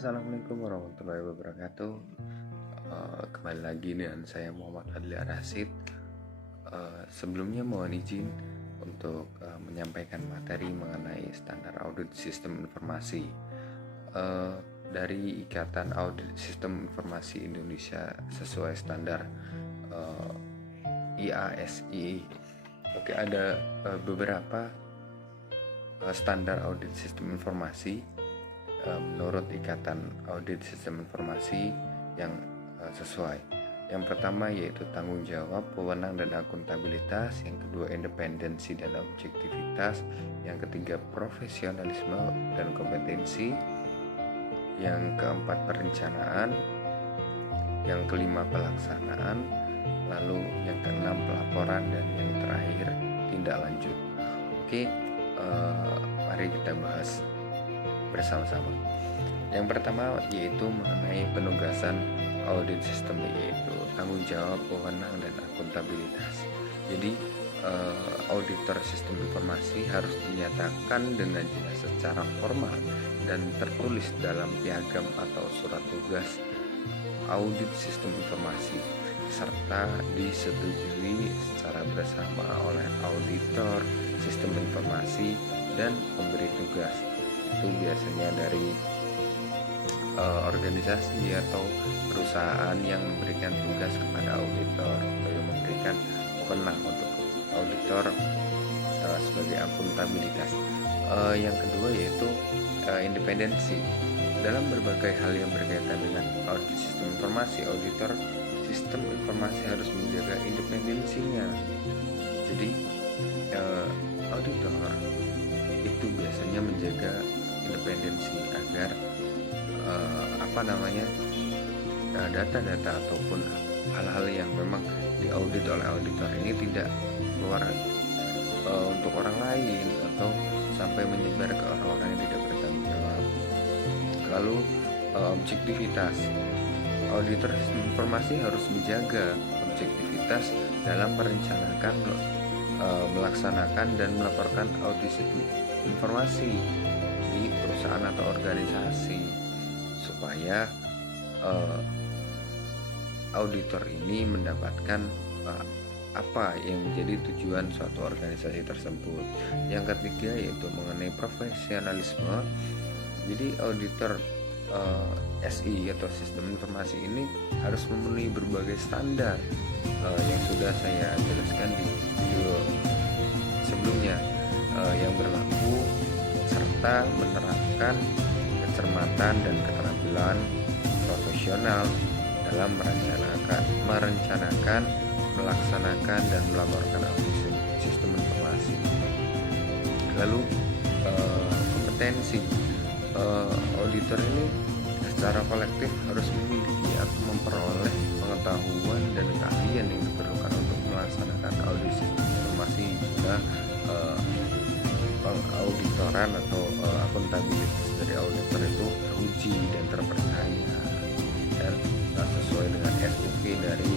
Assalamualaikum warahmatullahi wabarakatuh. Kembali lagi dengan saya Muhammad Adli Arasid. Sebelumnya mohon izin untuk menyampaikan materi mengenai standar audit sistem informasi dari Ikatan Audit Sistem Informasi Indonesia sesuai standar IASI. Oke, ada beberapa standar audit sistem informasi menurut Ikatan Audit Sistem Informasi yang sesuai. Yang pertama yaitu tanggung jawab, wewenang dan akuntabilitas. Yang kedua independensi dan objektivitas. Yang ketiga profesionalisme dan kompetensi. Yang keempat perencanaan. Yang kelima pelaksanaan. Lalu yang keenam pelaporan, dan yang terakhir tindak lanjut. Oke, mari kita bahas bersama-sama. Yang pertama yaitu mengenai penugasan audit sistem, yaitu tanggung jawab, wewenang dan akuntabilitas. Jadi auditor sistem informasi harus dinyatakan dengan jelas secara formal dan tertulis dalam piagam atau surat tugas audit sistem informasi, serta disetujui secara bersama oleh auditor sistem informasi dan pemberi tugas. Itu biasanya dari organisasi atau perusahaan yang memberikan tugas kepada auditor atau yang memberikan wewenang untuk auditor sebagai akuntabilitas. Yang kedua yaitu independensi. Dalam berbagai hal yang berkaitan dengan audit sistem informasi, auditor sistem informasi harus menjaga independensinya. Jadi auditor itu biasanya menjaga independensi agar data-data ataupun hal-hal yang memang diaudit oleh auditor ini tidak keluar untuk orang lain atau sampai menyebar ke orang-orang yang tidak bertanggung jawab. Lalu objektivitas. Auditor sistem informasi harus menjaga objektivitas dalam merencanakan, melaksanakan dan melaporkan audit sistem informasi di perusahaan atau organisasi, supaya auditor ini mendapatkan apa yang menjadi tujuan suatu organisasi tersebut. Yang ketiga yaitu mengenai profesionalisme. Jadi auditor SI atau sistem informasi ini harus memenuhi berbagai standar yang sudah saya jelaskan di video sebelumnya yang berlaku, serta menerapkan kecermatan dan keterampilan profesional dalam merencanakan, melaksanakan dan melaporkan audit sistem informasi. Lalu kompetensi. Auditor ini secara kolektif harus memiliki atau memperoleh pengetahuan dan keahlian yang diperlukan untuk melaksanakan audit sistem informasi guna pengauditoran atau akuntabilitas dari auditor itu teruji dan terpercaya dan sesuai dengan SOP dari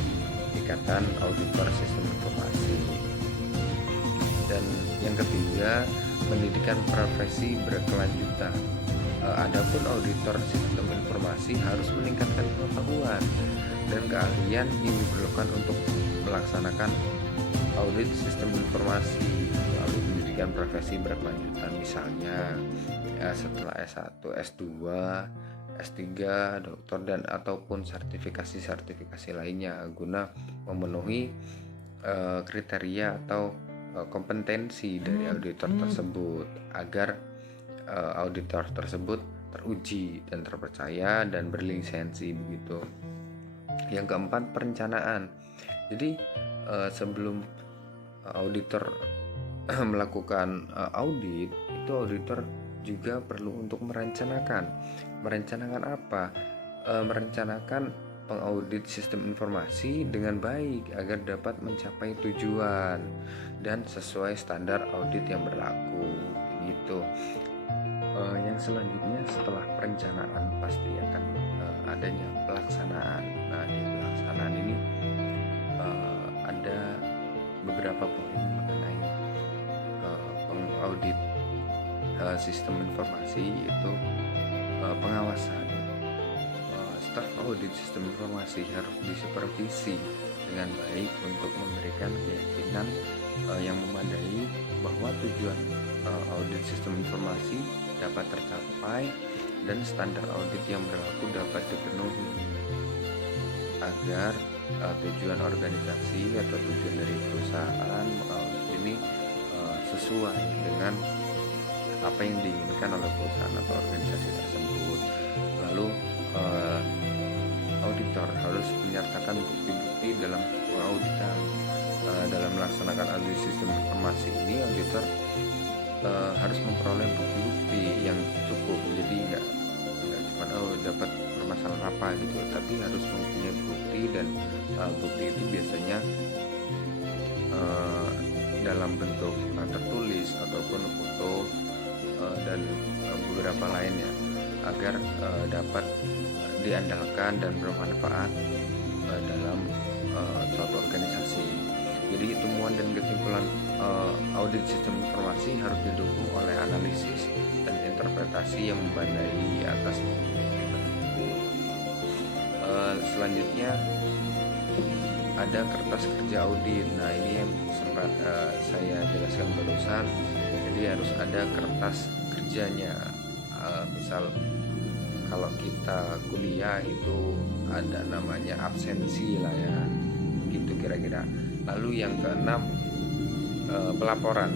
Ikatan Auditor Sistem Informasi. Dan yang ketiga, pendidikan profesi berkelanjutan. Adapun auditor sistem informasi harus meningkatkan pengetahuan dan keahlian yang diperlukan untuk melaksanakan audit sistem informasi melalui pendidikan profesi berkelanjutan, misalnya setelah S1, S2, S3, doktor dan ataupun sertifikasi lainnya guna memenuhi kriteria atau kompetensi dari auditor tersebut agar auditor tersebut teruji dan terpercaya dan berlisensi begitu. Yang keempat perencanaan. Jadi sebelum auditor melakukan audit, itu auditor juga perlu untuk merencanakan apa? Merencanakan pengaudit sistem informasi dengan baik agar dapat mencapai tujuan dan sesuai standar audit yang berlaku gitu. Yang selanjutnya setelah perencanaan pasti akan adanya pelaksanaan. Nah, di pelaksanaan ini ada beberapa poin mengenai pengaudit sistem informasi, yaitu pengawasan. staf audit sistem informasi harus disupervisi dengan baik untuk memberikan keyakinan yang memadai bahwa tujuan audit sistem informasi dapat tercapai dan standar audit yang berlaku dapat dipenuhi agar tujuan organisasi atau tujuan dari perusahaan mengaudit ini sesuai dengan apa yang diinginkan oleh perusahaan atau organisasi tersebut. Lalu auditor harus menyertakan bukti-bukti dalam pengauditan. Dalam melaksanakan audit sistem informasi ini, auditor harus memperoleh bukti-bukti yang cukup. Jadi nggak cuma dapat permasalahan apa gitu, tapi harus mempunyai bukti, dan bukti itu biasanya dalam bentuk tertulis ataupun foto dan beberapa lainnya, agar dapat diandalkan dan bermanfaat dalam suatu organisasi. Jadi temuan dan kesimpulan audit sistem informasi harus didukung oleh analisis dan interpretasi yang memadai atas bukti tersebut. Selanjutnya ada kertas kerja audit. Nah, ini yang sempat saya jelaskan barusan. Jadi harus ada kertas kerjanya. Misal kalau kita kuliah itu ada namanya absensi lah ya, gitu kira-kira. Lalu yang keenam, pelaporan.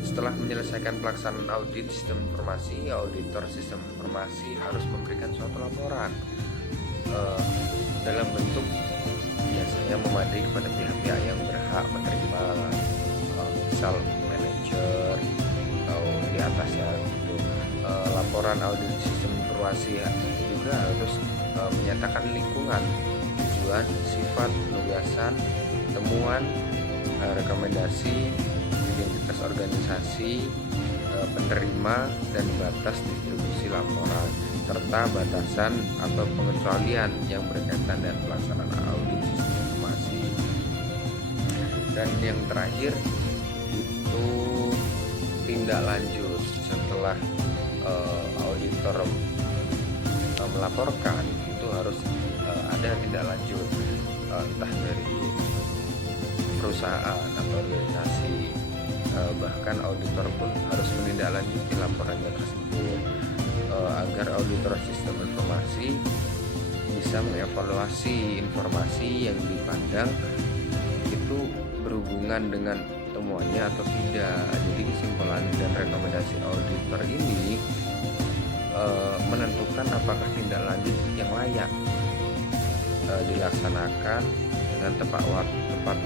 Setelah menyelesaikan pelaksanaan audit sistem informasi, auditor sistem informasi harus memberikan suatu laporan dalam bentuk biasanya memadai kepada pihak-pihak yang berhak menerima, misal manajer atau di atasnya gitu. Laporan audit sistem informasi juga harus menyatakan lingkungan, tujuan, sifat, penugasan, temuan, rekomendasi, identitas organisasi, penerima, dan batas distribusi laporan, serta batasan atau pengecualian yang berkaitan dengan pelaksanaan audit sistem informasi. Dan yang terakhir itu tindak lanjut setelah auditor melaporkan, itu harus ada tindak lanjut, entah dari perusahaan atau organisasi, bahkan auditor pun harus menindaklanjuti laporannya tersebut agar auditor sistem informasi bisa mengevaluasi informasi yang dipandang itu berhubungan dengan temuannya atau tidak. Jadi kesimpulan dan rekomendasi auditor ini menentukan apakah tindak lanjut yang layak dilaksanakan dengan tepat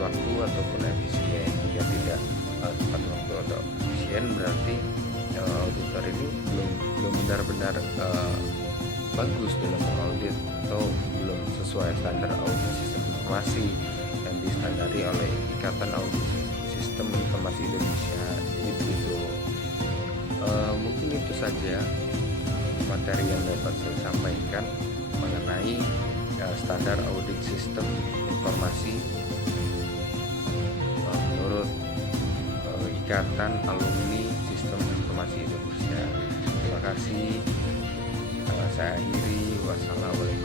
waktu ataupun efisien. Jika tidak tepat waktu atau efisien, berarti auditor ini belum benar-benar bagus dalam mengaudit atau belum sesuai standar audit sistem informasi yang distandari oleh Ikatan Audit Sistem Informasi Indonesia. Ini begitu. Mungkin itu saja materi yang dapat saya sampaikan mengenai standar audit sistem informasi menurut Ikatan Alumni Sistem Informasi Indonesia. Terima kasih. Saya akhiri. Wassalamualaikum.